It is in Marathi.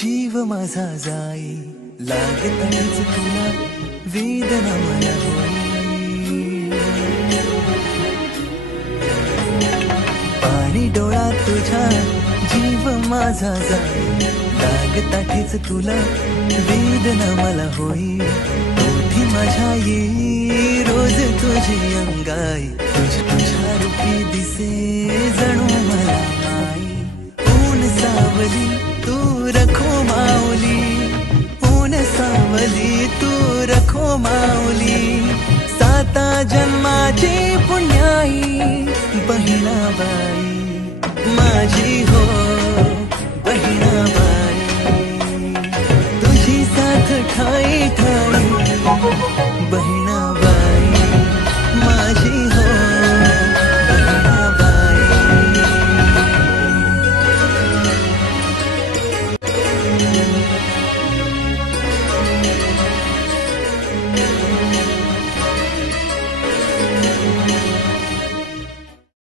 जीव माझा जाई लागताच तुला वेदना मला होई पाणी डोळ्यात तुझ्या जीव माझा जाई लागताच तुला वेदना मला होई ओठी माझ्या येई रोज तुझी अंगाई तुझ्या रूपी दिसे जणू मला माई ऊन सावली तू रखो माऊली ऊन सावली तू रखो माऊली साता जन्माची पुण्याई बहिणाबाई माझी हो बहिणाबाई तुझी साथ ठाई ठाई बहिणाबाई माझी हो बहिणाबाई